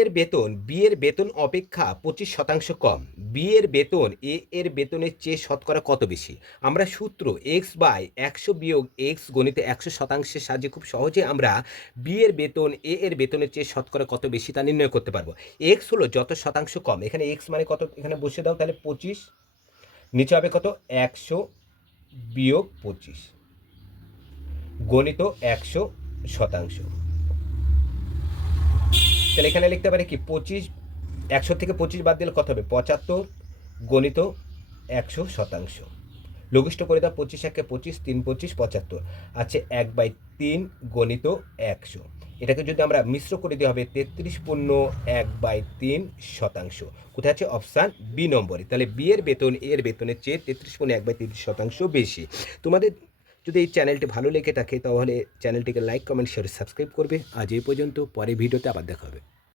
এর বেতন বি এর বেতন অপেক্ষা 25% কম। বি এর বেতন এ এর বেতনের চেয়ে শতকরা কত বেশি? আমরা সূত্র এক্স বাই 100 বিয়োগ এক্স গণিতে 100% সাহায্যে খুব সহজে আমরা বি এর বেতন এ এর বেতনের চেয়ে শতকরা কত বেশি তা নির্ণয় করতে পারবো। এক্স হলো যত শতাংশ কম, এখানে এক্স মানে কত, এখানে বসে দাও, তাহলে 25, নিচে হবে কত 100 বিয়োগ 25 গণিত 100%। তাহলে এখানে লিখতে পারি কি 25, 100 থেকে 25 বাদ দিলে কত হবে 75 গণিত 100%। লঘিষ্ঠ করে দাও, 25 একে 25, 3 25 75, আছে 1/3 গণিত 100। এটাকে যদি আমরা মিশ্র করে দেওয়া হবে 33 পূর্ণ 1/3%। কোথায় আছে? অপশান বি নম্বরে। তাহলে বি এর বেতন এ এর বেতনের চেয়ে 33 পূর্ণ 1/3% বেশি। তোমাদের যদি এই চ্যানেলটি ভালো লেগে থাকে তাহলে চ্যানেলটিকে লাইক কমেন্ট শেয়ার সাবস্ক্রাইব করবে। আজ এই পর্যন্ত, পরে ভিডিওতে আবার দেখা হবে।